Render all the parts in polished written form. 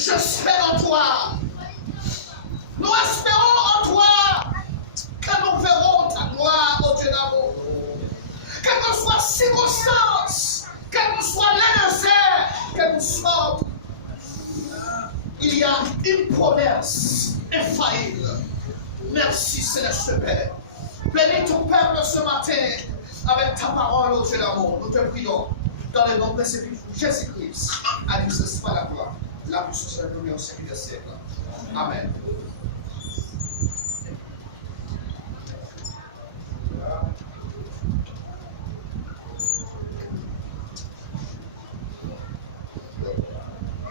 j'espère en toi. Nous espérons en toi que nous verrons ta gloire, ô Dieu d'amour. Quelle que soit la circonstance, quel que soit le désert, que nous sommes, il y a une promesse infaillible. Merci Céleste Père. Bénis ton peuple ce matin avec ta parole, ô Dieu d'amour. Nous te prions dans le nom de Jésus-Christ. À Dieu ce soit la gloire, la puissance et la gloire au siècle des siècles. Amen.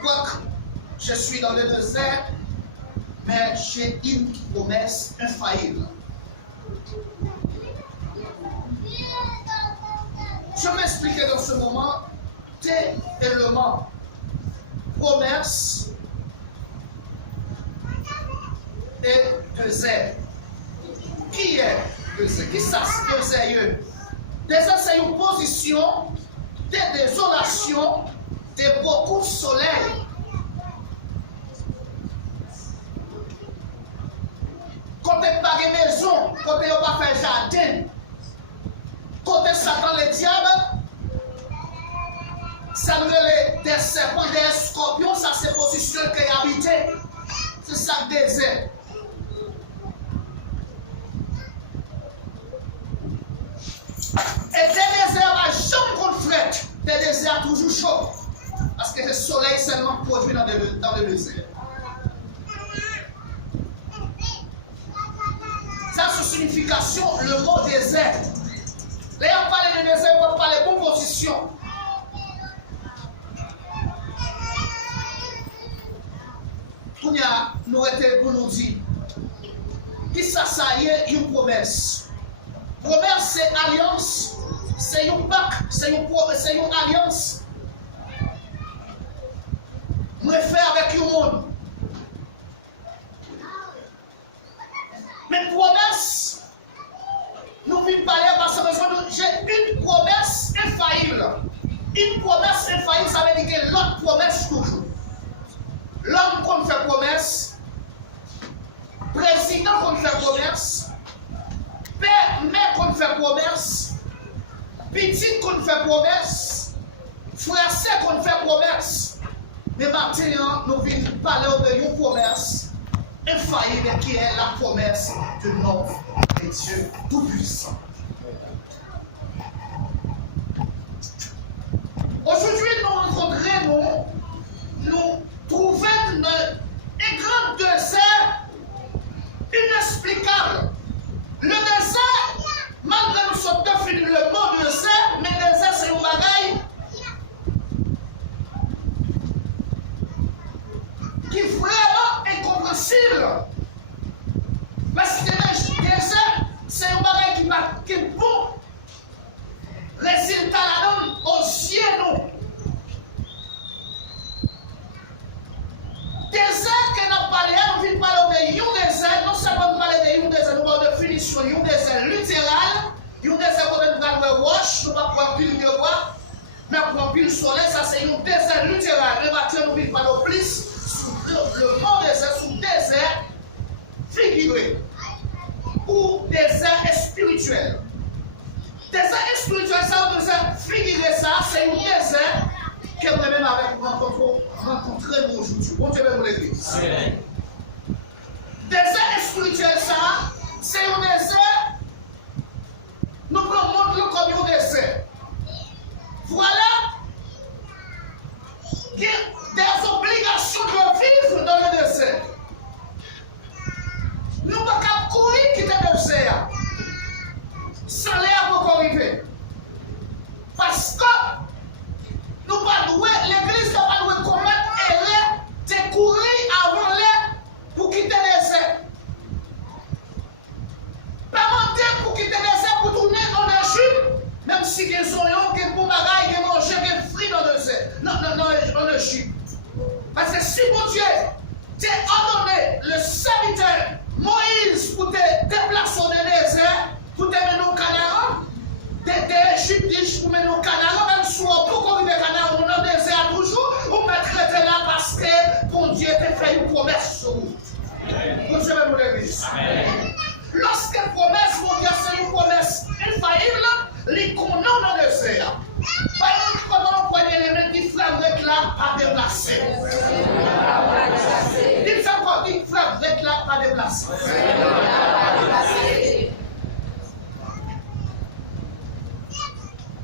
Quoique je suis dans le désert, mais j'ai une promesse infaillible. Je vais expliquer dans ce moment des éléments. Promesse et désert. Qui est désert? Qui ça c'est désert? Désert, c'est une position de désolation, de beaucoup de soleil. Quand tu pas de maison, quand tu n'as pas fait jardin, quand tu Satan le diable, ça nous est des serpents, des scorpions, ça c'est position qui est habité. C'est ça le désert. Et des déserts à jamais qu'on fait, des déserts toujours chauds. Parce que le soleil seulement produit dans le désert. Ça, c'est signification, le mot désert. Là, on parle de désert, on parle de composition. Nous étions pour nous dire, qui ça y est une promesse. Promesse, c'est alliance, c'est une pacte, c'est une alliance. Nous faire avec le monde. Mais promesse, nous vivons parler parce que j'ai une promesse infaillible. Une promesse infaillible, ça veut dire que l'autre promesse toujours. L'homme qu'on fait promesse, président qu'on fait promesse, père, mère qu'on fait promesse, petit qu'on fait promesse, frère, sœur qu'on fait promesse. Mais maintenant, nous venons parler d'une promesse infaillible qui est la promesse de notre Dieu Tout-Puissant. Aujourd'hui, nous rencontrons, nous trouvons un grand désert inexplicable. Le désert, malgré nous sommes définis le mot désert, mais le désert c'est un bagaille qui est vraiment incompréhensible. Parce que le désert, c'est un bagaille qui est bon. Résultat là-dedans, aux cieux, nous. Désert que nous parlons, nous venons parler de un désert, non seulement nous parler de un désert, nous parlons de définition, un désert littéral, un désert où nous parlons de roche, nous ne parlons pas pile de bois, mais nous parlons pile soleil, ça c'est un désert littéral. Le matin, nous venons parler plus sur le mot désert, sur le désert figuré, ou désert spirituel. Désert spirituel, ça, un désert figuré, ça, c'est un désert que vous même avec rencontrer aujourd'hui. Bon Dieu vous l'église. Désert spirituel, ça, c'est un désert. Nous prenons montre comme un désert. Voilà des obligations de vivre dans le désert. Nous ne pouvons pas courir quitter le désert. Sans l'air pour arriver. Parce que nous l'église n'a pas de commettre erreur de courir avant l'air pour quitter les désert. Pas monter pour quitter les désert pour tourner en Égypte, même si ils ont un bon bagage, ils mangent des fruits dans le désert. Non, en Égypte. Parce que si mon Dieu t'a ordonné le serviteur Moïse pour te déplacer dans le désert, pour te mener au Canaan, d'Égypte pour mener au Canaan, même si on peut arriver au Canaan, on a désert toujours, on peut traiter là parce que bon Dieu déplacé. Il fait quoi? Il fait avec là, pas déplacé.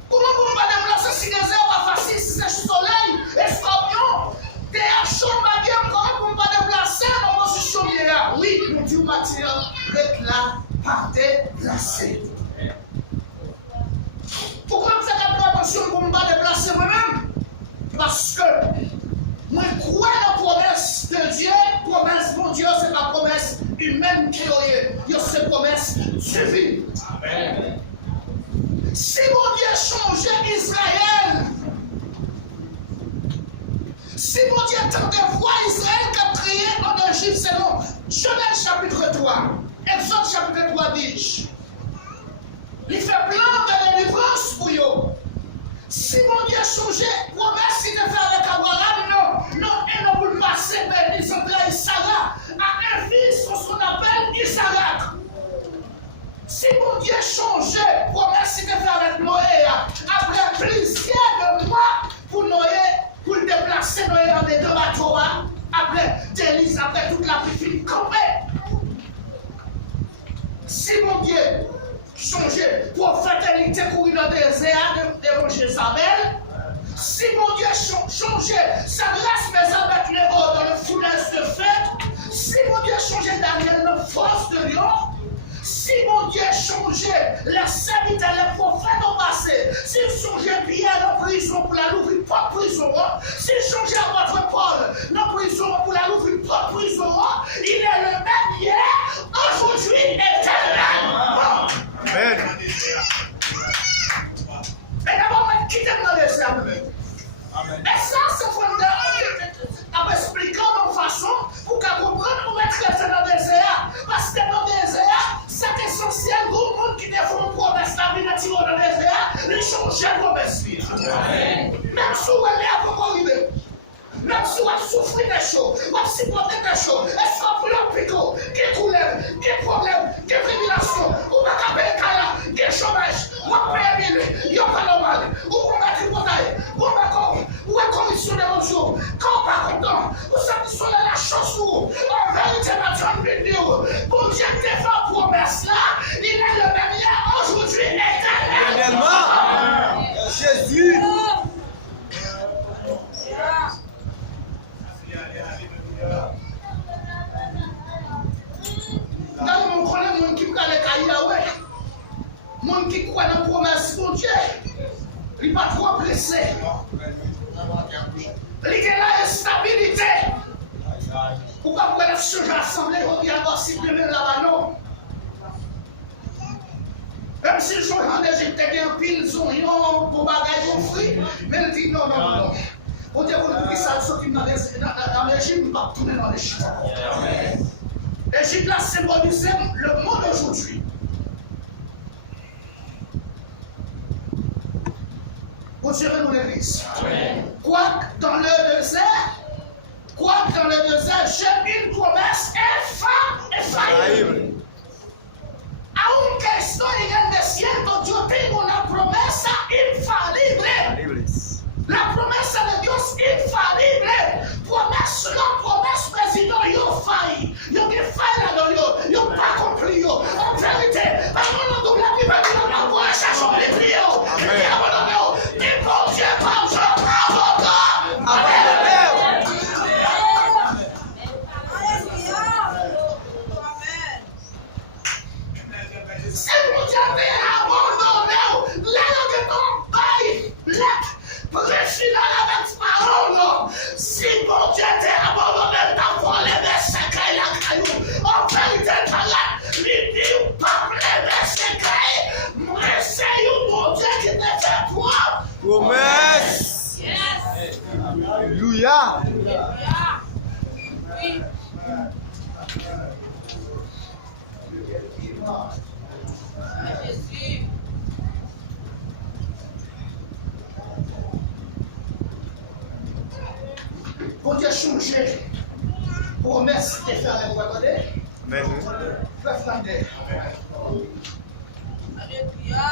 Comment vous ne pas déplacer si les herbes pas faciles, si c'est soleil, escorpion, terre chaud, baguette, comment vous ne pas déplacer dans la position là? Oui, nous disons matière, avec là, pas déplacé. Pourquoi vous faites attention pour ne pas déplacer moi-même? Parce que moi, je crois la promesse de Dieu. Promesse, mon Dieu, c'est la promesse humaine qui est. C'est la promesse divine. Amen. Si mon Dieu changeait Israël, si mon Dieu tendait voir Israël qui a créé en Égypte, c'est non. Genèse chapitre 3, Exode chapitre 3 dit. Il fait plein de délivrance pour eux. Si mon Dieu changeait, promesse il de faire avec Abraham, non, et non pour le passer, mais il s'entraîne Sarah à un fils, qu'on appelle Isaac. Si mon Dieu changeait, promesse il de faire avec Noé, après plusieurs de mois pour Noé, pour le déplacer Noé dans les deux bateaux, après délice, après toute la vie campée. Si mon Dieu changer pour fraternité courir dans le désert devant Jézabel. Si mon Dieu changeait sa race Mézabeth dans le foulaise de fête. Si mon Dieu changeait Daniel dans la force de lion. Si mon Dieu changeait les serviteurs, les prophètes au passé. S'il changeait Pierre dans la prison pour la l'ouvrir pas prison. S'il changeait votre Paul dans la prison pour la l'ouvrir pas prison. Il est le même hier, aujourd'hui, éternellement. Amen. Mais d'abord, on va quitter dans le désert. Et ça, c'est pour expliquer de façon pour qu'on comprenne où mettre dans le désert. Parce que dans le désert, c'est essentiel pour le monde qui défend une promesse. La vie est tirée dans le désert, il change la promesse. Même si on est à arriver. Même si on souffre des choses, on supporte des choses, est-ce qu'on peut l'appliquer? Quel problème, quel problème, quelle tribulation, ou pas qu'à payer Kaya, quel chômage, ou pas payer mille, il n'y a pas normal, ou on va tripoter, ou on va ou est commission d'émotion, quand on pas content, ou satisfaire la chance ou, en vérité, ma John vidéo, pour Dieu te faire promesse là, il est le même hier, aujourd'hui, éternellement. Jésus. Dans mon collègue, mon qui prend les cailloux, mon qui croit dans la promesse de Dieu, il n'est pas trop blessé. Il est là, stabilité. Pourquoi vous avez changé l'assemblée, vous avez avoir ciblé là-bas, non? Même si le changement d'Égypte est bien pile, ils ont pour bagages fruits, mais il dit non. Vous dites que ça sortit dans l'Égypte, il va tourner dans l'Égypte. L'Égypte là symbolise le monde aujourd'hui. Vous tirez nous l'église. Quoi dans le désert, j'ai une promesse infaillible. Aunque estoy en el desierto, yo tengo una promesa infalible. La promesa de Dios infalible. Promesse, la promesse président, yo failli. Yo qui failli là-dedans, yo pas compris. En vérité, avant de la Bible, on va voir chercher les prières. Amen. Des bon Dieu, par Jean, Amen. C'est mon Dieu qui a abandonné. Là, que ton bail, précis dans la même parole. Si mon Dieu t'a abandonné, t'as volé mes secrets, la caillou. En vérité, t'as là, lui dit, pas les secrets. Moi, c'est mon Dieu qui t'a fait toi. Promesse. Yes. Alléluia. Oui. Jésus. Pour Dieu changer, promesse de faire les voix de Amen. Peuple d'André. Alléluia.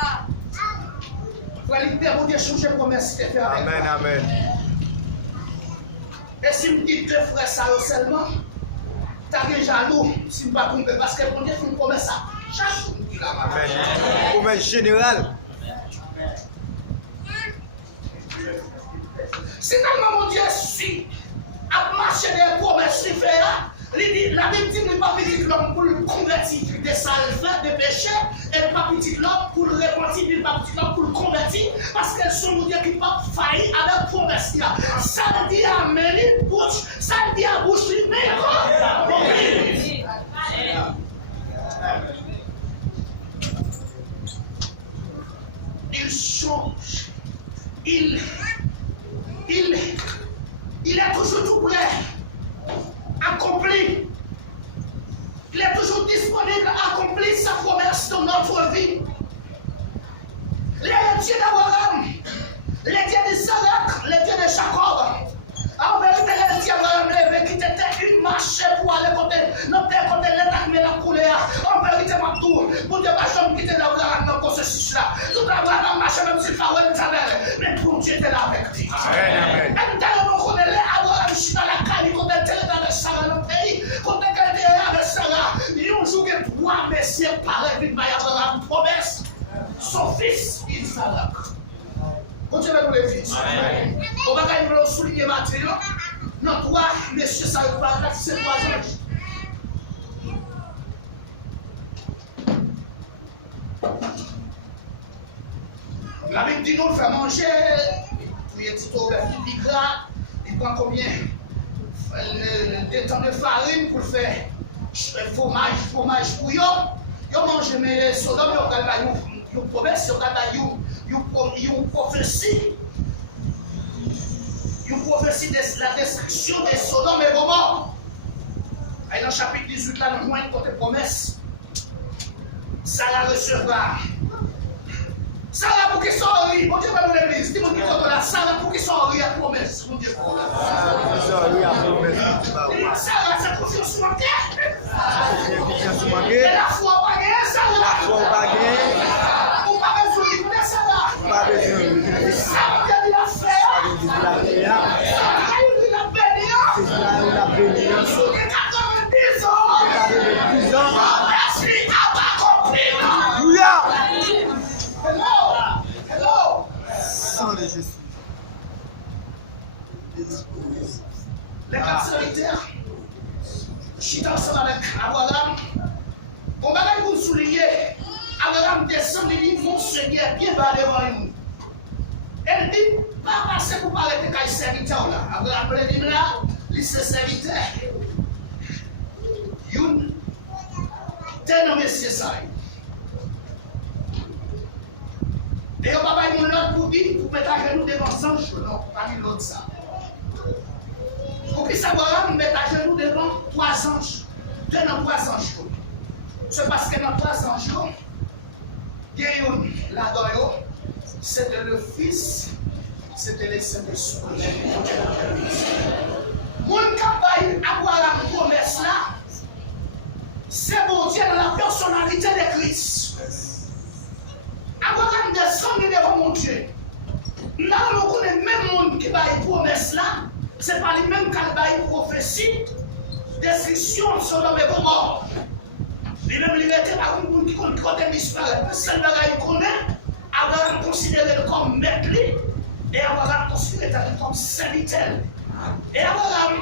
Pour Dieu changer, promesse de faire les voix. Amen. si je dis deux frères ça seulement, tu as des jaloux si je ne pas compris parce que mon Dieu fait une promesse à chaque jour. Promesse générale. Si tellement mon Dieu suit à marcher des promesses qu'il fait là, la Bible dit qu'il n'est pas petit l'homme pour le convertir des sales faits, des péchés, et pas petit l'homme pour le repentir, il n'est pas petit l'homme pour le convertir, parce qu'elles sont mon Dieu qui pas failli avec promesse. Ça dit à Mélie bouche, ça dit à bouche, mais il change. Il est toujours tout prêt, accompli. Il est toujours disponible à accomplir sa promesse dans notre vie. Les dieux d'Abraham, les dieux d'Isaac, les dieux de Jacob. En vérité, les dieux d'Abraham, qui était une marche pour aller côté, notre côté l'état mais la couleur. En vérité, ma tour, pour Dieu, ma chambre qui était d'Abraham dans le processus-là. Tout Abraham marchait même si Pharaon était mais pour Dieu était là avec lui. Amen. Abraham, je suis dans la caille, quand elle était dans le Sarah, dans le pays, quand elle était avec Sarah, il y a un jour que trois messieurs parlaient avec Abraham, promesse, son fils Isaac. Continuez nous les fils. On va quand même souligner Mathieu. Non, trois messieurs, ça ne va pas, c'est trois anges. La Bible dit nous le faire manger, puis il dit au gras, il prend combien? Des temps de farine pour faire fromage pour eux. Ils mangent, mais Sodome, ils ont une promesse, ils ont une prophétie. Une prophétie de la destruction de Sodome et Gomorrhe. Et dans le chapitre 18, là, nous voyons une côté promesse. Sarah recevra. Sarah pour qu'ils soient en riz. Mon Dieu va nous l'église. Dis-moi qui est là. Sarah pour qu'ils soient en riz à promesse. Mon Dieu. Sarah, c'est confiance sur moi. Et la foi pas gagner, Sarah. La foi pas gagner. On pas besoin de l'écouter, Sarah. Pas besoin de l'écouter. Sarah vient de la faire. Sarah vient de la bénir. Sarah vient de la bénir. Sous les 90 ans. 90 ans. Merci à pas compris. Alléluia. Hello! Sang de Jésus. Les quatre solitaires, je suis ensemble avec Abraham. On va vous souligner. Abraham descend et dit mon Seigneur, bien bas devant nous. Elle dit, pas passer pour parler de quel serviteur là. Abraham dit là, il se serviteur. Youn, t'es nommé ça. Et on va pas une autre pour dire, pour mettre à genoux devant Sancho, non, pas une autre ça. Pour qu'il savoir, on met à genoux devant trois anges. Deux dans trois anges. C'est parce que dans trois anges, il y a une là-dedans, c'était le Fils, c'était le Saint-Esprit. Mon campagne, Abraham promesse là, c'est bon Dieu dans la personnalité de Christ. Abraham descend devant mon Dieu. Nous connaissons même monde qui va y promesse là. Ce n'est pas les mêmes qui va y prophétie. Destruction sur l'homme et Gomorrhe. Les mêmes libertés par contre qui connaît l'histoire. Personne ne connaît. Abraham considéré comme maître et Abraham considéré comme serviteur. Et Abraham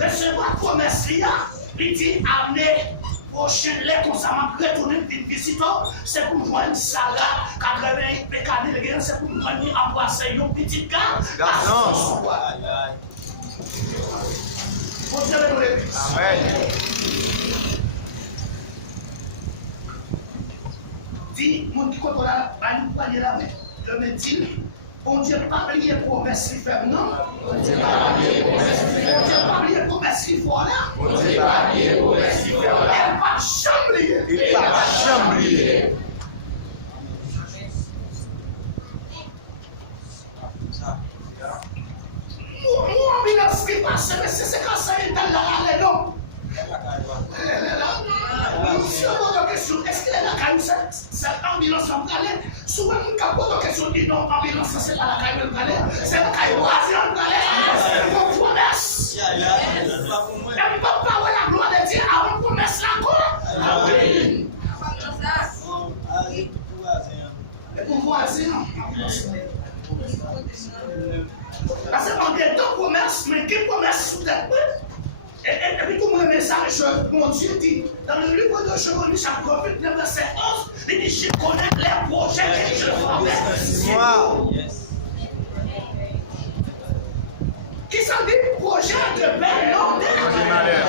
recevra promesse là. Il dit amenez. Prochaine lettre, on s'en va retourner une visite, c'est pour joindre Sarah, 80 pécanés, c'est pour venir embrasser une petite gare. Amen. Dis, mon petit coton là, nous prenons la main. Le dit, on Dieu pas oublier promesse qui fait non. On Dieu pas oublier promesse qui fait là. On Dieu pas oublier promesse qui fait là. Il pas chamblier. Il pas chamblier. Moi, ambulance qui passe, mais c'est quand ça est dans la allée, non. Est-ce qu'il est la caille, cette ambulance en galère? Souvent, on pose la question, non, ambulance, c'est pas la caille en galère, c'est la caille en galère. On promesse. tête. Et puis tout mon message, mon Dieu dit, dans le livre de Jérémie, chapitre 29, verset 11, il dit, je connais les projets que je formais. C'est moi. Qui s'en dit projet de paix, non de malheur.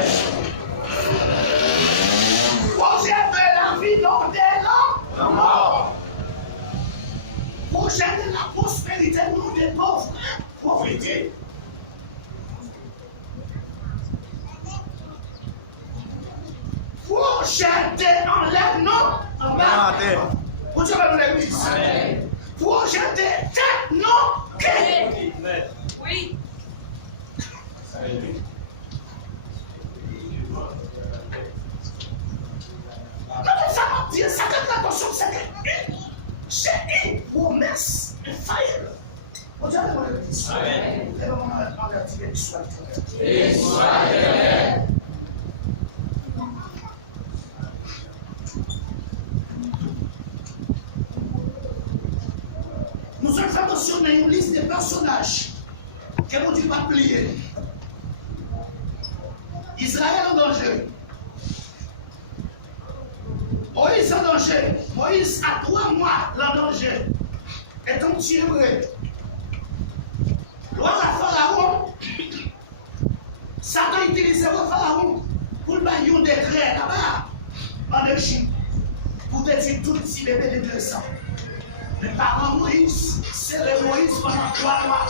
Projet de la vie, non de la mort. Projet de la prospérité, non des pauvreté. Projet d'enlève, non Amen. Projet de l'église. Projet de tête, non que. Oui. Quand ça m'a dit, ça fait attention, c'est une promesse de faille. Projet de l'église. Et on a dit qu'il soit éternel. Nous allons faire mention dans une liste de personnages que mon Dieu va plier. Israël en danger. Moïse en danger. Moïse a 3 mois en danger. Et donc tiré. Loi à Pharaon. Satan utilisait le Pharaon pour le bailler des traits là-bas en Égypte. Pour détruire tout petit bébé de 2 ans. Les parents Moïse, c'est le Moïse pendant 3 mois.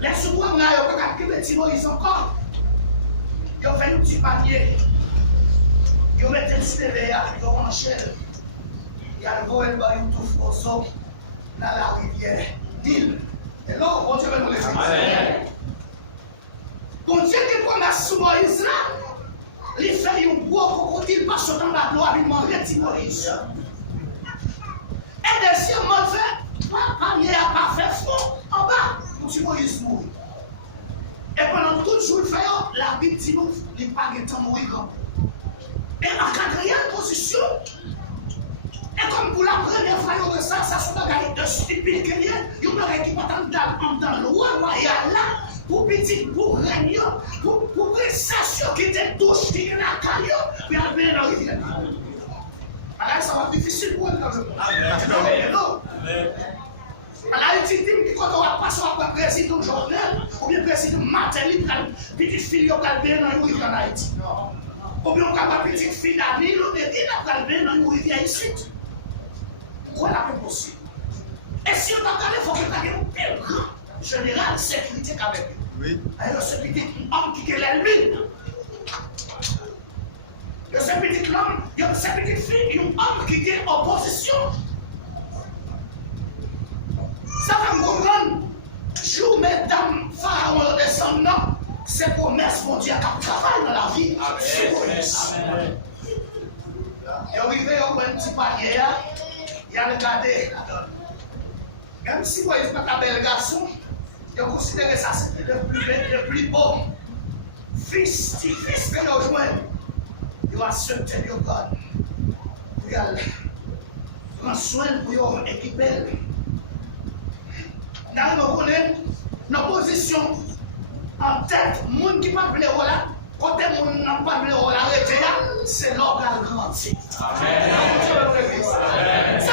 Les secours, ils ont fait un petit Moïse encore. Ils ont fait un petit papier. Ils ont mis un petit bébé, ils ont rangé. Ils ont envoyé un tout frosso dans la rivière Nil. Et là, bon Dieu va nous laisser. Bon Dieu qui promesse sur Moïse là. Il fait un gros crocodile parce que dans la gloire, il m'a dit Moïse. Et deuxièmement, fait, panier à pas faire fond en bas, pour que Moïse mourit. Et pendant tout le jour, il fait la Bible dit il n'est pas de temps mourir. Et en 4e position, et comme pour la première fois, il y a ça sont des bagages de stupide qu'il y a, il y a des bagages qui vont dans le roi royal là. Pour petit, pour régner, pour prestation qui te touche, qui est la caillou, puis à venir dans la rivière. Alors ça va être difficile pour elle dans le monde. Alors il dit que quand on va passer à président Jovenel, ou bien président Matéli, petite fille qui va bien dans la rivière en Haïti. Ou bien on va petite fille d'Anil, ou bien qui va bien dans la rivière ici. Pourquoi la pas possible? Et si on va regarder, il faut que tu aies un plus grand général sécurité qu'avec lui. Oui. Alors, ce petit homme qui est l'ennemi. Il y a ce petit homme, il y a cette petite fille, un homme qui est en opposition. Ça va me comprendre. Jour, mesdames, pharaon descendant, c'est promesses, mon Dieu, qui travaillent dans la vie. Amen. Il est arrivé au petit panier, il a regardé la donne. Même si moi, il n'est pas un bel garçon, je considère ça c'est le plus beau fils que je rejoins. Il va se tenir au God. Il va prendre soin pour équiper. Dans nos positions en tête, les gens qui ne parlent pas là, quand les gens ne parlent pas arrêtez là, c'est l'organe grandi. Ça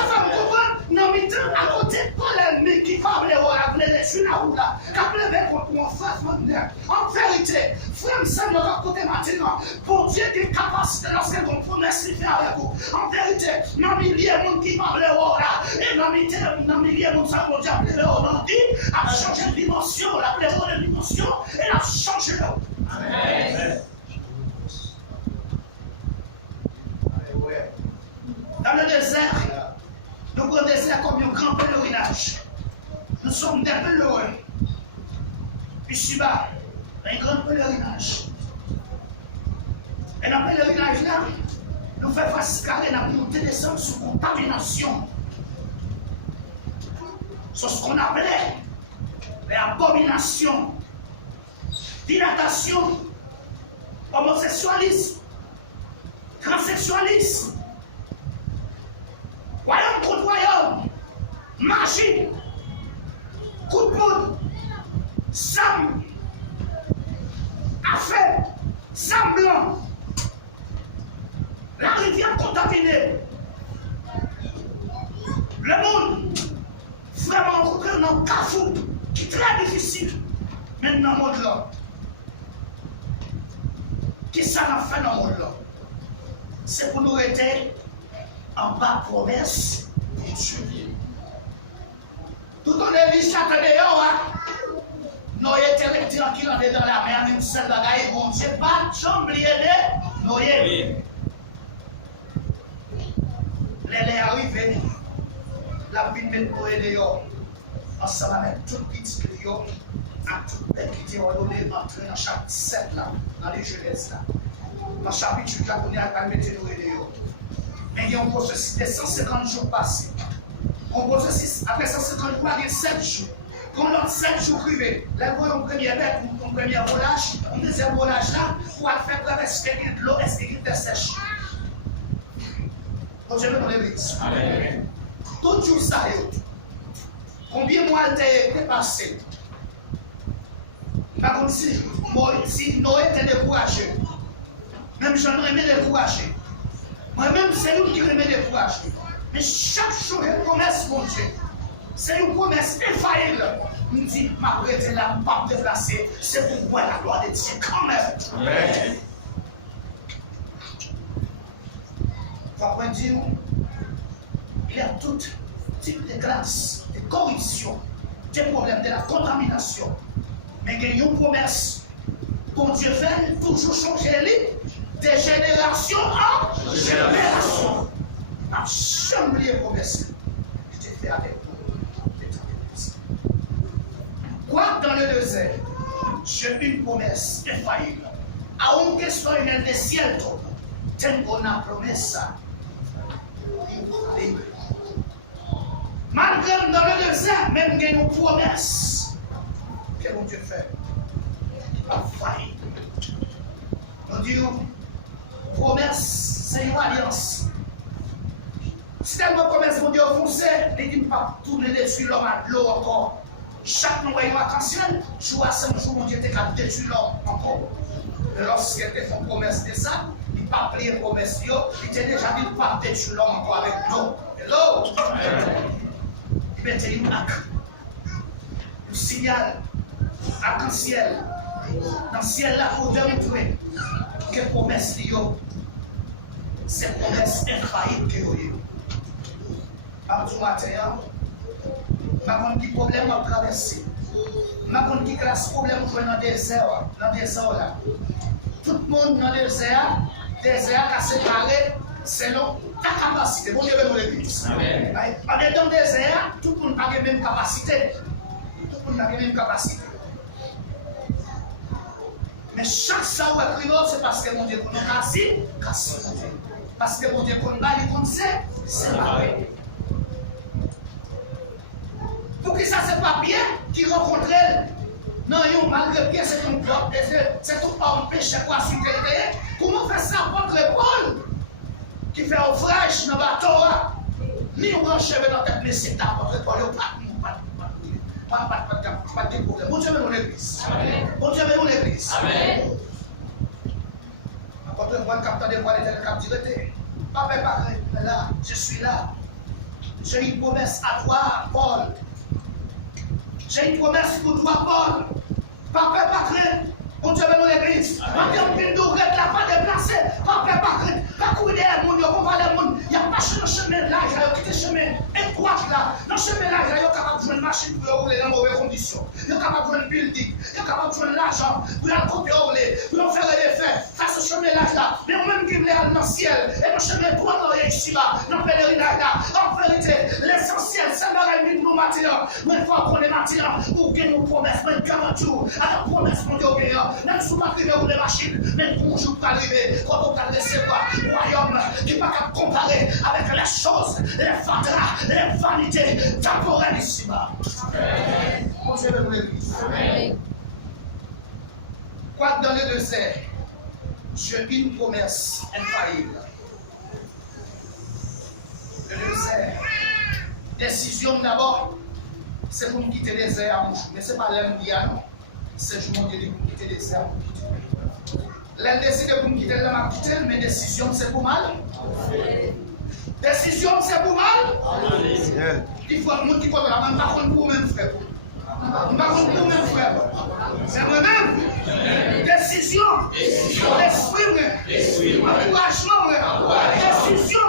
va me comprendre. Non, mais à côté de polémique qui parle de la sur la roue là, qui parle contre mon frère Fontenay. En vérité, frère Sam, de côté maintenant, pour Dieu qui est capacité lorsqu'elle vous promesse de faire avec vous. En vérité, non, mais il y a des gens qui parlent de là, et non, mais il y a des gens qui parlent de là, a changé de dimension, la de dimension, et a changé de l'eau. Amen. Dans le désert, nous prenons le désert comme un grand pèlerinage. Nous sommes des pèlerins. Ici-bas, un grand pèlerinage. Et dans le pèlerinage là, nous faisons face carré, nous montons descendre sous contamination. C'est ce qu'on appelait l'abomination, dilatation, homosexualisme, transsexualisme. Royaume contre royaume, magie, coup de poudre, Sam a fait Sam blanc. La rivière contaminée. Le monde vraiment rencontré dans un carrefour qui est très difficile. Maintenant, dans le monde là. Qu'est-ce que ça a fait dans le monde là? C'est pour nous être en bas promesse de Dieu. Tout en église, chaque année, nous sommes tranquilles dans la mer, même si la gaille, bon Dieu, pas de chambre, nous sommes. Les arrivés, la vie de mettre dehors, ensemble avec tout petit client, à tout bête qui était ordonné d'entrer dans chapitre 7 là, dans les Genèse là. Dans le chapitre 8 là, on est à mettre nous dehors. Mais il y a un processus de 150 jours passés. On processus après 150 jours, il y a 7 jours. Quand on a 7 jours privés, là, vous avez un premier bête, un premier volage, un deuxième volage là, pour faire traverser de l'eau, est-ce qu'il est sèche. Donc, je vais dans l'église. Tout jour ça, combien de mois t'es passé? Par contre, si Noé était découragé, même j'en ai découragé. Moi-même, c'est nous qui remet découragé. Mais chaque jour, une promesse, mon Dieu, c'est une promesse infaillible. Nous dit, ma prête là, pas déplacée, c'est pour voir la gloire de Dieu quand même. Amen. Papa dit, il y a tout type de grâce, de corruption, des problèmes, de la contamination. Mais il y a une promesse. Bon Dieu fait toujours changer de génération en génération. Je n'ai jamais oublié promesse. Je t'ai fait avec vous. Quoi dans le désert, j'ai une promesse infaillible. Aunque estoy en el desierto, tengo una promesa. Malgré dans le désert, même qu'il y a une promesse que mon Dieu fait. Il va faillir. Mon Dieu, promesse, c'est une alliance. Si tellement promesse, mon Dieu, foncé, il ne dit pas tourner dessus l'homme à l'eau encore. Chaque noyau arc-en-ciel, jour à 5 jours, mon Dieu, t'es qu'à détruire l'homme encore. Lorsqu'il te fait promesse de ça, il n'a pas pris une promesse, il t'a déjà dit de ne pas détruire l'homme encore avec l'eau. Hello? Il mettait une arc. Le signal arc-en-ciel. Dans le ciel là, pour démontrer que promesse c'est promesse infaillible que vous avez. Par tout matin, je ne sais pas quel problème à traverser. Je ne sais pas quel problème dans le désert. Là. Tout le monde dans le désert a séparé selon ta capacité. Bon Dieu, nous l'église. Dans le désert, tout le monde n'a pas la même capacité. Tout le monde n'a pas la même capacité. Mais chaque ça où est c'est parce que mon Dieu nous casse. Parce que mon Dieu nous bat, c'est pareil. Pour que ça, c'est pas bien qui rencontre elle. Non, malgré bien, c'est tout propre, c'est tout pas un péché quoi sur quelqu'un. Comment faire ça contre Paul qui fait ouvrage dans le bateau? Ni on branche dans la tête, mais c'est ta contre Paul, pas de problème. Bon Dieu, mais mon église. Bon Dieu, mais mon église. Amen. Quand on voit le capteur des voies, l'éternel cap directé. Papa, là, je suis là. J'ai une promesse à toi, Paul. J'ai une promesse pour toi, Paul. Papa, pas craindre. Bon Dieu, mais mon église. Maintenant, une doublette là, pas déplacé. Papa, pas craindre. Pas courir derrière le monde, on va le monde. Il n'y a pas de chemin là, il y a quitté chemin étroit là. Dans le chemin là, il y a capable de jouer une machine pour rouler dans mauvaises conditions. Il y a capable de jouer une building. Il y a capable de jouer l'argent pour la côté rouler, pour faire des faits. Ça, ce chemin là, mais on même qui est dans le ciel. Et le chemin pour aller ici là, dans le pèlerinage là. En vérité, l'essentiel, c'est dans la vie de nos matins. Mais il faut qu'on est matins pour que nous promesses, mais 40 jours, à la promesse qu'on doit obéir. Même si on va arriver les machines, mais bonjour pour arriver, quand on va recevoir le royaume qui ne peut pas comparer avec les choses, les fatras, les vanités temporelles ici-bas. Bon Dieu de l'église. Quoi dans le désert, j'ai une promesse infaillible. Le désert, décision d'abord, c'est pour me quitter le désert à mon chou, mais ce n'est pas l'homme qui a non. c'est je m'en dis pour quitter les désert. Elle décide pour me quitter, elle m'a quitté, mais décision c'est pour mal. Décision c'est pour mal. Il faut un monde qui compte la main, par contre pour même frère. Par contre pour même frère. C'est moi-même. Décision. L'esprit, encouragement, décision,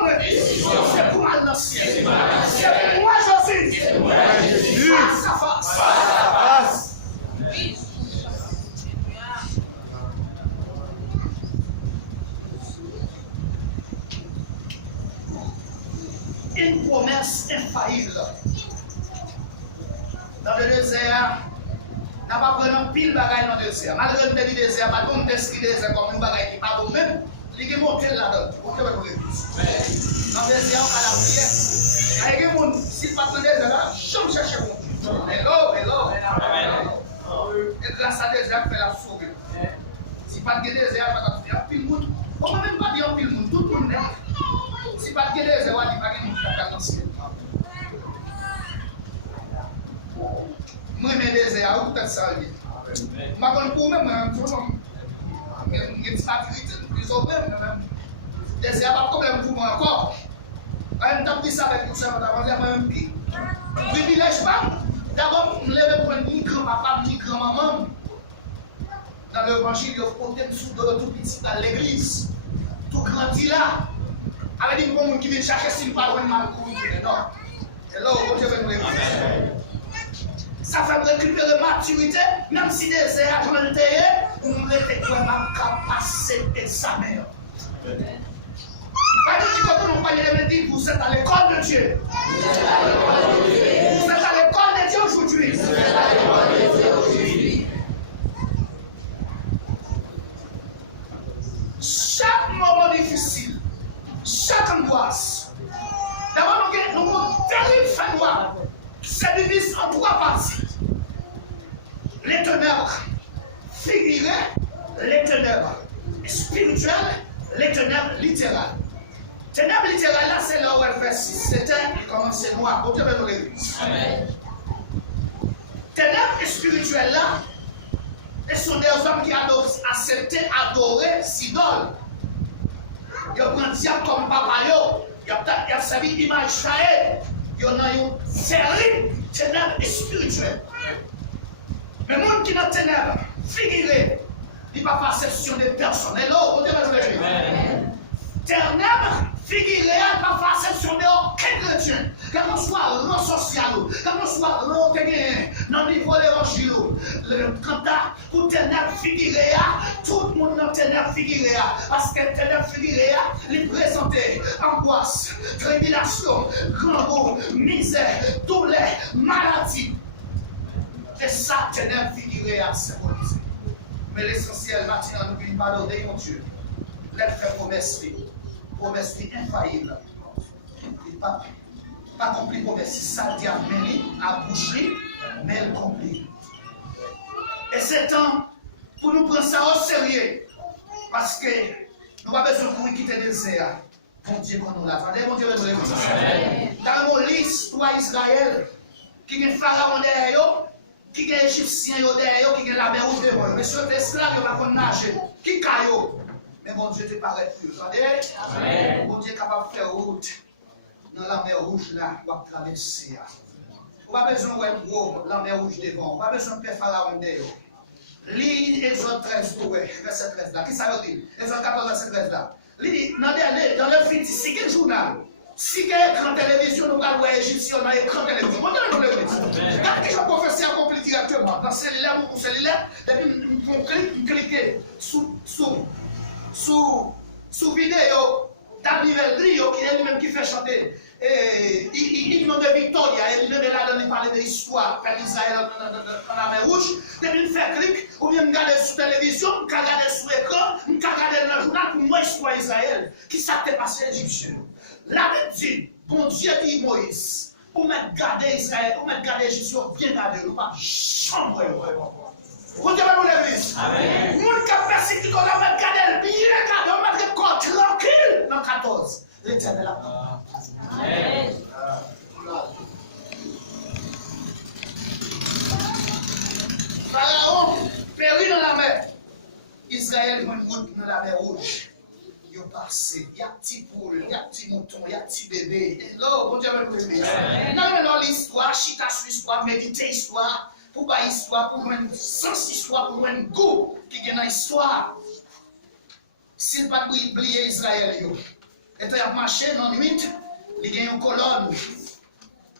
c'est pour mal dans le ciel. C'est pour moi Jésus. Face à face. Une promesse infaillible. Dans le désert, on n'a pas pris un pile bagaille dans le désert. Malgré le désert, pas comme décrit désert comme une bagaille qui n'est pas vous-même, il est monté là-dedans. Dans le désert, on a la prière. Il y a des gens, s'ils ne pas dans le désert, là, je cherche bon. Hello. Et grâce à désert, on fait la sauver. Si pas de désert, on va faire un pile monde. On ne peut même pas dire un pile monde, tout le monde est. Si pas de désert, on va dire qu'il y a un ciel. Moi, mes désirs, où peut-être ça lié. Je ne pour même, je ne sais pas si plus ou même. Désir, pas de problème pour moi encore. En tant que ça avec tout ça, on va même pire. Privilège pas. D'abord, je me lève pour ni grand-papa, ni grand-maman. Dans l'évangile, il y a un sous de tout petit dans l'église. Tout grandi là. Avec des gens qui viennent chercher s'ils ne parlent pas de mal. Non. Hello, Dieu veut nous aider. Ça fait récupérer maturité, même si des airs je me taille, on me fait quoi ma capacité sa mère. Pas de quand on va dire vous êtes à l'école de Dieu. Vous êtes à l'école de Dieu aujourd'hui. Chaque moment difficile, chaque angoisse, d'abord nous avons terrible fin noir. C'est divisé en trois parties. Les ténèbres figurées, les ténèbres spirituelles, les ténèbres littérales. Ténèbres littérales, là, c'est là où elle fait 6. C'était, il commençait noir. Au début de l'église. Ténèbres spirituelles, là, ce sont des hommes qui ont accepté adorer Sidol. Ils ont pris un diable comme papa, ils ont servi image faée. Il y a une série de ténèbres spirituelles. Mais le monde qui est dans les ténèbres, figuré, il n'a pas perception des personnes. Et là, on dit ténèbres, figuré, il n'a pas perception d'aucun chrétien. Quand on soit rang social, quand on soit rang dans le niveau de l'évangile, quand pour ténèbres figuré, tout le monde dans ténèbres figuré. Parce que ténèbres figuré, il présente angoisse, tribulation, grand misère, douleur, maladie. C'est ça, ténèbres figuré à symboliser. Mais l'essentiel, maintenant, nous ne parlons pas de Dieu. L'être fait promesse infaillible. Pas accompli promesse, ça dit à boucherie, mais elle accomplit. Et c'est temps pour nous prendre ça au sérieux. Parce que nous n'avons pas besoin de quitter le désert. Bon Dieu, qu'on nous l'a fait. Bon Dieu, nous l'a fait. Dans l'histoire d'Israël, qui est pharaon derrière, qui est égyptien derrière, qui est la mer rouge devant. Mais sur l'esclave, il va qu'on nager. Qui caillot. Mais bon Dieu te paraît plus. Vous savez? Bon Dieu est capable de faire route dans la mer rouge là, pour traverser. On n'a pas besoin de voir la mer rouge devant. On n'a pas besoin de faire pharaon derrière. Lis Exode 13, verset 13 là. Qui ça veut dire? Exode 14, verset 13 là. Lis dans le film, si quel journal? Si quel écran télévision, nous allons voir Égyptien dans l'écran télévision. Moi, je vais vous dire. Quand je prophétie accomplie directement, dans celle-là ou celle-là, vous cliquez sous vidéo d'Anivel Rio, qui est lui-même qui fait chanter l'hymne de Victoria, et il est là, il parle de l'histoire de l'Israël dans la mer rouge. Depuis il fait clic, ou bien regarder sur télévision, regarder sur l'écran, regarder dans le journal pour moi, histoire d'Israël. Qui s'est passé Égyptien? La Bible dit, bon Dieu dit Moïse, pour mettre garder Israël, pour mettre garder Égyptien, bien garder, nous pas chambre. Vous devez nous l'église. Nous qui persécutent, on va mettre garder bien garder, on va mettre le corps tranquille dans 14. L'Éternel a Amen. Pharaon Israël prend une route dans la mer Rouge. Ils ont passé. Il y a petit poule, il y a petit mouton, il y a petit bébé. Là, bon Dieu, vous aimez. Dans l'histoire, chita sur l'histoire, méditer l'histoire, pour pas histoire, pour une sens histoire, pour un goût qui est dans l'histoire. S'il pas oublier Israël, et il a marché dans la nuit, il y a une colonne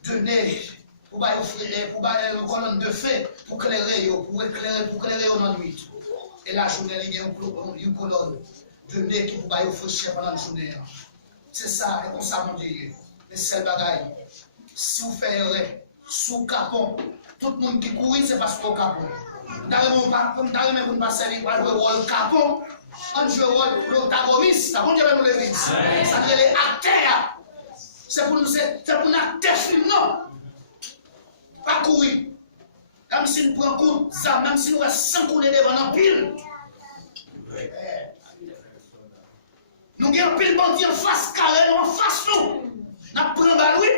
de neige, pour une colonne de feu, pour éclairer dans la nuit. Et la journée, il y a une colonne de nez qui vous va offrir pendant la journée. C'est ça, et comme ça, mon Dieu. Et c'est le bagaille. Si vous faites erreur, sous capon, tout le monde qui court, c'est parce qu'on capon. D'ailleurs, vous ne passez pas le capon, on joue le protagoniste, on dirait nous l'église. Ça veut dire les acteurs. C'est pour nous acter film, non. Pas courir. Même si nous prenons coup de ça, même si nous avons 100 coups de devant en pile. Nous avons un pile bandit en face carré, en face nous. Nous prenons balle, oui.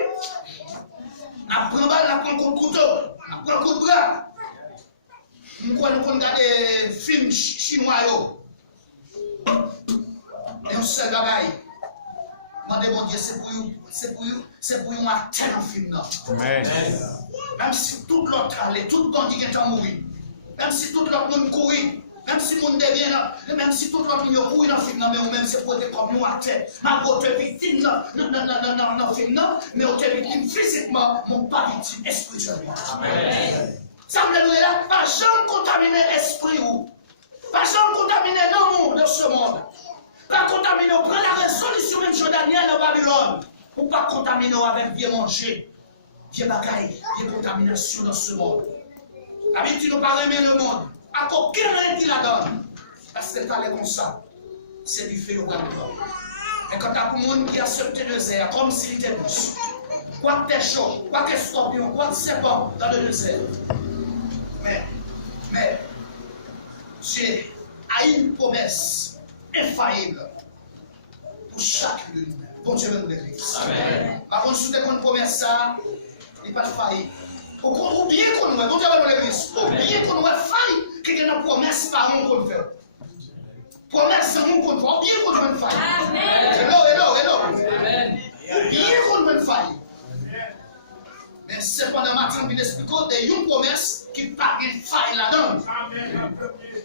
Nous prenons balle, nous prenons coup de couteau, nous prenons coup de bras. Nous regardons des films chinois. Et on se fait bagaille. Demandez mon Dieu, c'est pour un acteur dans le film. Même si tout l'autre allait, tout le bandit est mourir. Même si tout l'autre monde courir. Même si le monde devient là, même si tout le monde est courir dans le film, mais ou même c'est pour être comme nous acteurs. Ma votre victime dans le film, mais vous êtes victime physiquement, mon pas victime spirituellement. Ça me dit là, pas jamais contaminer l'esprit ou. Pas jamais contaminer l'amour de ce monde. Pas contaminer, prendre la résolution même chez Daniel en Babylone. Pour pas contaminer avec bien manger, bien bagaille, bien contamination dans ce monde. D'habitude, nous ne parlons pas le monde. À aucun rien qui la donne. Parce que c'est comme ça. C'est du feu au grand. Et quand tu as un monde qui a accepté le désert, comme s'il était douce. Quoi que t'es chaud, quoi que scorpion, quoi que serpent dans le désert. Mais, Dieu a une promesse infaillible pour chacun de nous. Bon Dieu, nous l'église. Par contre, si vous avez une promesse, ça, il n'est pas failli. Oubliez qu'on nous, bon Dieu, nous l'église. Oubliez qu'on nous failli, qu'il y a une promesse par nous qu'on fait. Promesse par nous qu'on fait. Oubliez qu'on nous failli. Hello. Oubliez qu'on nous failli. Mais cependant, Martin vient expliquer qu'il y a une promesse qui n'a pas de faille là-dedans.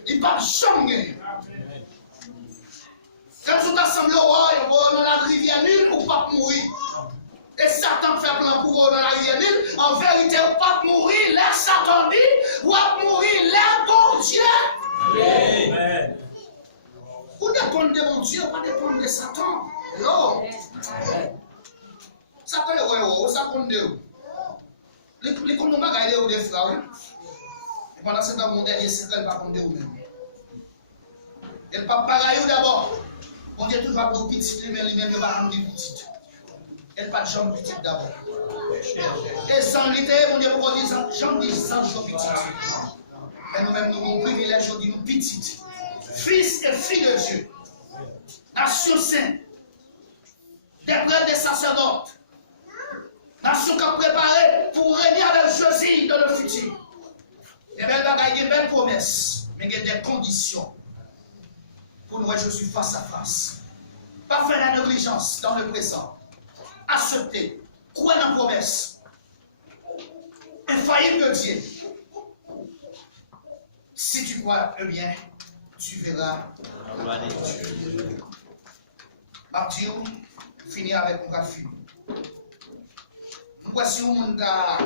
Il n'a pas de chambre. Quand tu t'assembles dans la rivière Nil, ou pas mourir. Et Satan fait plan pour dans la rivière Nil, en vérité, ou pas mourir, l'air Satan dit, ou pas mourir, l'air bon Dieu. Amen. Vous dépendez de mon Dieu, pas dépendre de Satan. Non. Satan est ouais, ça compte de vous. Les condoms va garder au défi. Et pendant ce temps, mon dernier secret, il va compte de vous-même. Et le papa d'abord. On dit toujours à nos petites, lui-même, il va nous dire petites. Elle pas de jambes petites d'abord. Et sans l'idée, on dit pourquoi on dit jambes sans jambes petites. Et nous-mêmes, nous avons privilège, on dit nous petites. Fils et filles de Dieu. Nation sainte. Des prêtres, des sacerdotes. Nation qui a préparé pour régner avec Jésus dans le futur. Des belles bagailles, des belles promesses, mais il y a des conditions. Pour nous, je suis face à face. Pas faire la négligence dans le présent. Accepter. Croire dans la promesse. Infaillible de Dieu. Si tu crois bien, tu verras la gloire de Dieu. Mathieu, finir avec mon film. Nous voici où mon gars.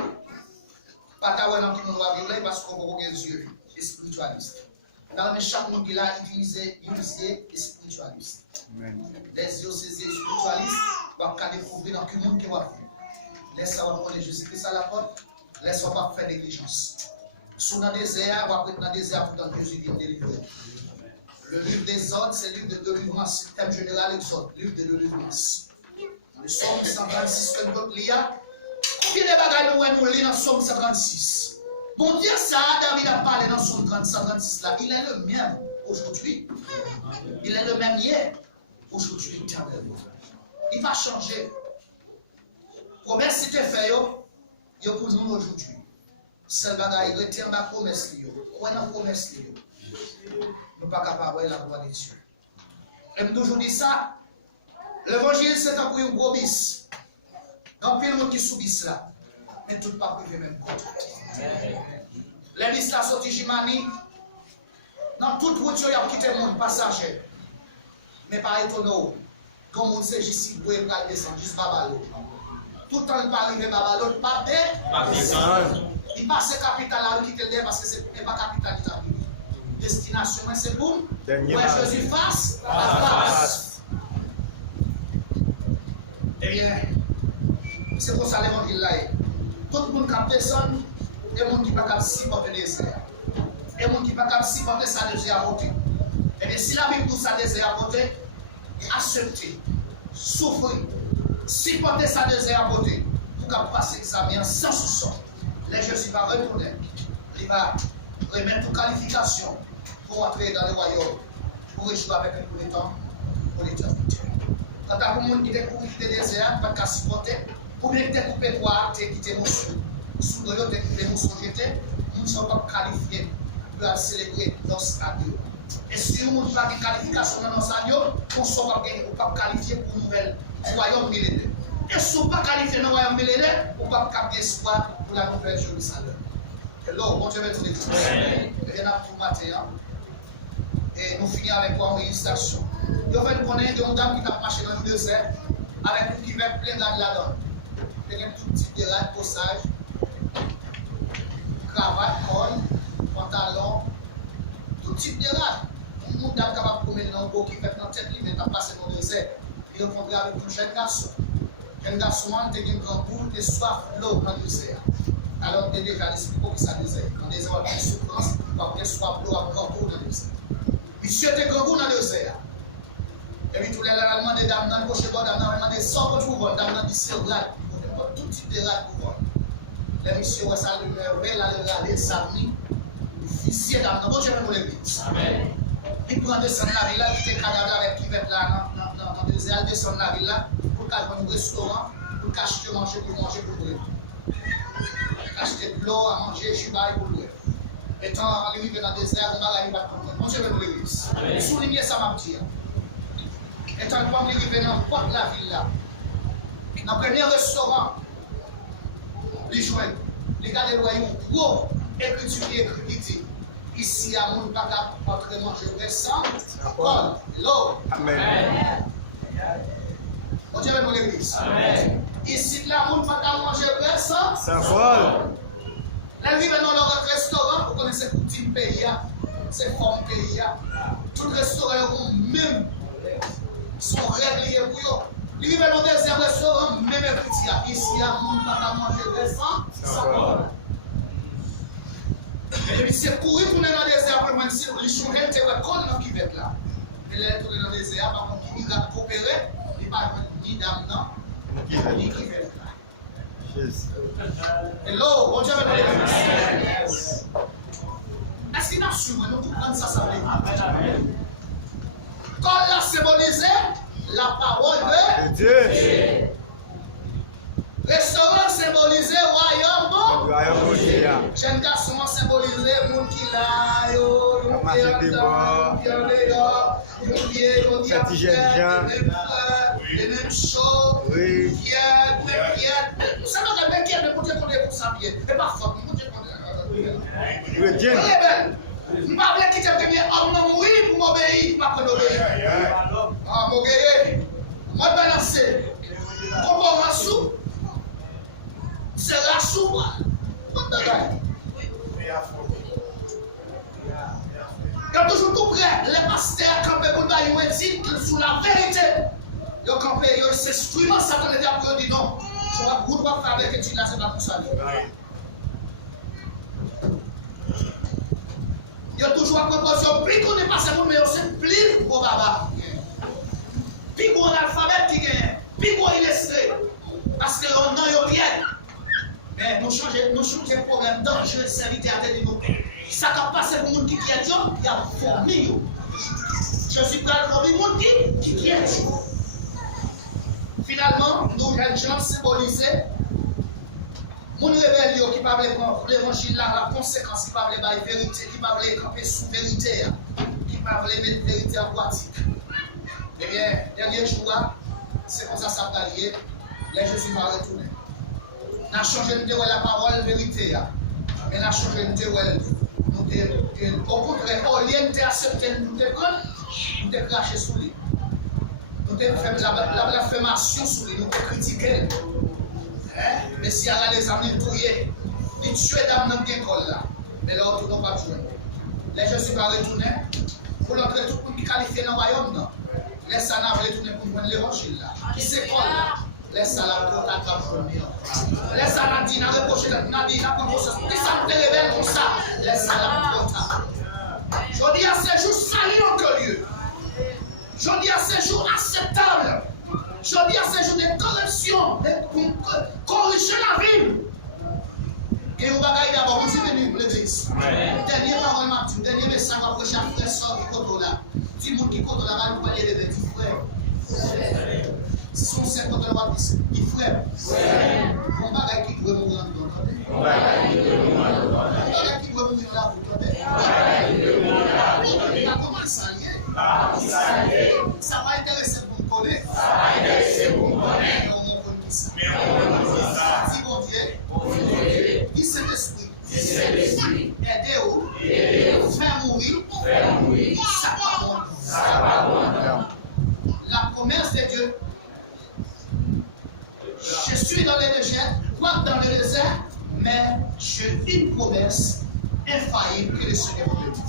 Pas ta dans qui nous va violer parce qu'on a des yeux spiritualistes. Dans chaque monde qui l'a utilisé et spiritualiste. Les yeux spiritualistes vont découvrir dans quel monde qui va faire. Laisse-moi prendre Jésus-Christ à la porte. Laisse-moi pas faire négligence. Sous dans le désert, on va prendre dans le désert pour que Jésus vienne délivrer. Le livre des ordres, c'est le livre de délivrance. Thème général, Exode, livre de délivrance. Le psaume 136 que nous lisons. Combien de bagages nous lisons dans le psaume 136? Bon Dieu, ça, David a parlé dans son 136 là. Il est le même aujourd'hui. Il est le même hier. Aujourd'hui, il va changer. Promesse, c'était fait, yo pour nous aujourd'hui. C'est le bagage, il retient ma promesse, quoi la promesse, nous pas capables de la gloire de Dieu. Et je toujours dit ça, l'évangile c'est un gros bis. Donc, il y a des gens qui subissent là, mais tout pas privé même contre. Les bis là sorti Jimani, dans toute route, il y a quitté le monde passager. Mais pas étonnant, comme on sait, ici, vous pouvez pas descendre, juste Babalo. Tout le temps, il va arriver Babalo, pas de. Il passe capital là, il quitte le parce que ce n'est pas capital qui arrive. Destination, c'est pour ouais, Jésus face à face. Eh bien, c'est pour ça l'évangile là. Tout le monde qui descend, et le monde qui ne peut pas supporter le désert. Et le monde qui ne peut pas supporter ça désert à côté. Et bien, si la Bible tout ça désert à côté, accepter, souffrir, supporter ça désert à côté, pour passer l'examen sans soupçon. Là, Jésus va retourner. Il va remettre toute qualification pour entrer dans le royaume, pour échouer avec un coup de temps pour l'éternité. Quand tu as un monde qui découvre le désert, pas qu'à supporter, pour bien que tu coupé toi, tu quitté mon sou. Sous le tu coupé mon sou, j'étais, nous ne sommes pas qualifiés pour célébrer nos adieux. Et si nous n'avons pas de qualification dans nos adieux, nous ne sommes pas qualifiés pour le nouvel royaume millénaire. Et si nous ne sommes pas qualifiés dans le royaume millénaire, nous ne sommes pas capter espoir pour la nouvelle Jérusalem. Et là, bon Dieu va tout détruire. Et il y en a tout matin. Et nous finissons avec quoi en illustration. Il va nous connaître une dame qui a marché dans le désert avec une qui va plein de là-dedans. Il y a un tout petit déraille, possage, cravate, col, pantalon, tout type de déraille. Une dame capable de promener dans le beau qui fait dans la tête, mais tu as passé dans le désert. Il rencontre avec un jeune garçon. Un garçon qui a une grande boule et soif l'eau dans le désert. Alors, on a déjà expliqué pour qui ça désert. Quand les gens ont une souffrance, parce qu'elle soit l'eau à grand bout dans le désert. Monsieur était grand bout dans le désert. Et puis, tous les allemands des dames dans le cocher bord, dames dans des sortes de pouvoir, dames dans des céréales, tout type de rats pouvoir. Les messieurs, ça lui met là, le râler, ça lui, officier dames dans votre chemin pour l'église. Amen. Il prend descendre la ville là, il était cadavre avec qui va là, dans le désert, descendre la ville là, pour qu'elle prenne un restaurant, pour qu'acheter manger pour brûler. Acheter de l'eau à manger, je suis bail pour lui. Et quand on arrive dans le désert, on arrive à comprendre. Mon Dieu veut l'église. Souligner ça, m'a dit. Et quand on arrive dans n'importe la ville là, dans le premier restaurant, les joints, les gars des loyaux, gros, écriture qui écrit, ici, il y a un monde pas capable de manger récent, Paul, l'eau. Amen. Mon Dieu veut l'église. Amen. Ici, là, on ne peut pas manger personne. Ça vole. Là, ils viennent dans leur restaurant, vous connaissez tout type pays, c'est forme pays. Tout le restaurant, même, sont réglés pour eux. Ils viennent dans des restaurants, même petit. Ici, là, on ne peut pas manger personne. Ça vole. Et puis, c'est courir pour aller dans des désert, après, si les chouettes, c'est le col qui va être là. Et là, tourner dans le désert, par contre, il va coopérer, il va pas ni dame, non. Ni qui va être là. Hello, bon Dieu, yes. Est-ce qu'il a su, nous comprenons ça, ça veut dire? Quand la symbolisé la parole de Dieu. Restaurant symbolisé royaume. Jeune garçon symbolisé monde qui là, les mêmes choses, ça n'a pas été de côté pour ça bien. Et parfois, nous ne pas quitter le premier homme non mourir pour m'obéir, pas pour l'obéir. Ah, m'obéir. Moi, balancer. Comment on sous? C'est la sous. Quand toujours tout près, les pasteurs campés pour nous dire qu'ils sont la vérité. Ils campent, ils s'expriment, ça qu'on est après, ils disent non. Je ne vais pas faire avec études là, c'est pas pour ça. Ils ont toujours à proposition, plus qu'on est passé au monde, mais c'est plus pour baba. Plus pour l'alphabet qui gagne, plus pour illustrer. Parce que l'on a rien. Mais nous changeons le problème dangereux de serviteur à tête de nous. Ça qui passe pour les gens qui est Dieu, il y a fourmi. Je suis prêt pour les gens qui est Dieu. Finalement, nous, jeunes gens symbolisés, mon rébellion qui parle de l'évangile, la conséquence qui parle de la vérité, qui parle de camper sous vérité, qui pas voulu mettre vérité en pratique. Eh bien, dernier jour, c'est comme ça va lier. Là, Jésus va retourner. On a changé de la parole vérité. Mais on a changé de au contraire, au lieu de accepter nous te prendre, nous te cracher sous lui. Nous te fait la blasphémation sous lui, nous te critiquer. Mais si elle a les amis touillés, ils tuent dans notre école là. Mais là, on ne va pas jouer. Là, Jésus va retourner pour l'entrer tout le monde qui qualifie dans le royaume. Laisse ça n'a retourner pour prendre l'évangile là. Qui s'école là? Laisse ça la côte à la laisse ça la dit, n'a reproché, n'a dit, n'a confiance. Qui ça te révèle comme ça? Laisse ça la côte à. Je dis à ces jours salis en que lieu. Je dis à ces jours acceptables. Je dis à ces jours de correction, de corriger la vie. Et vous bagay d'abord, vous êtes venu pour l'église. Dernier parole m'a dit, dernier message m'a prêché à frère sort qui compte là. Dis monde qui compte là, va nous parler de petits frères. Si son sait quand on va dire, il frère. Mon bagay qui doit mourir dans notre tête. Mon bagay qui doit mourir là pour notre tête. Il a commencé à lier. Ça va intéresser pour me connaître. Mais on connaît ça. Si bon Dieu, qui s'est esprit, aidez-vous, faire mourir, ça va bon. La promesse de Dieu, je suis dans le désert, quoi dans le désert, mais j'ai une promesse infaillible que le Seigneur me dit.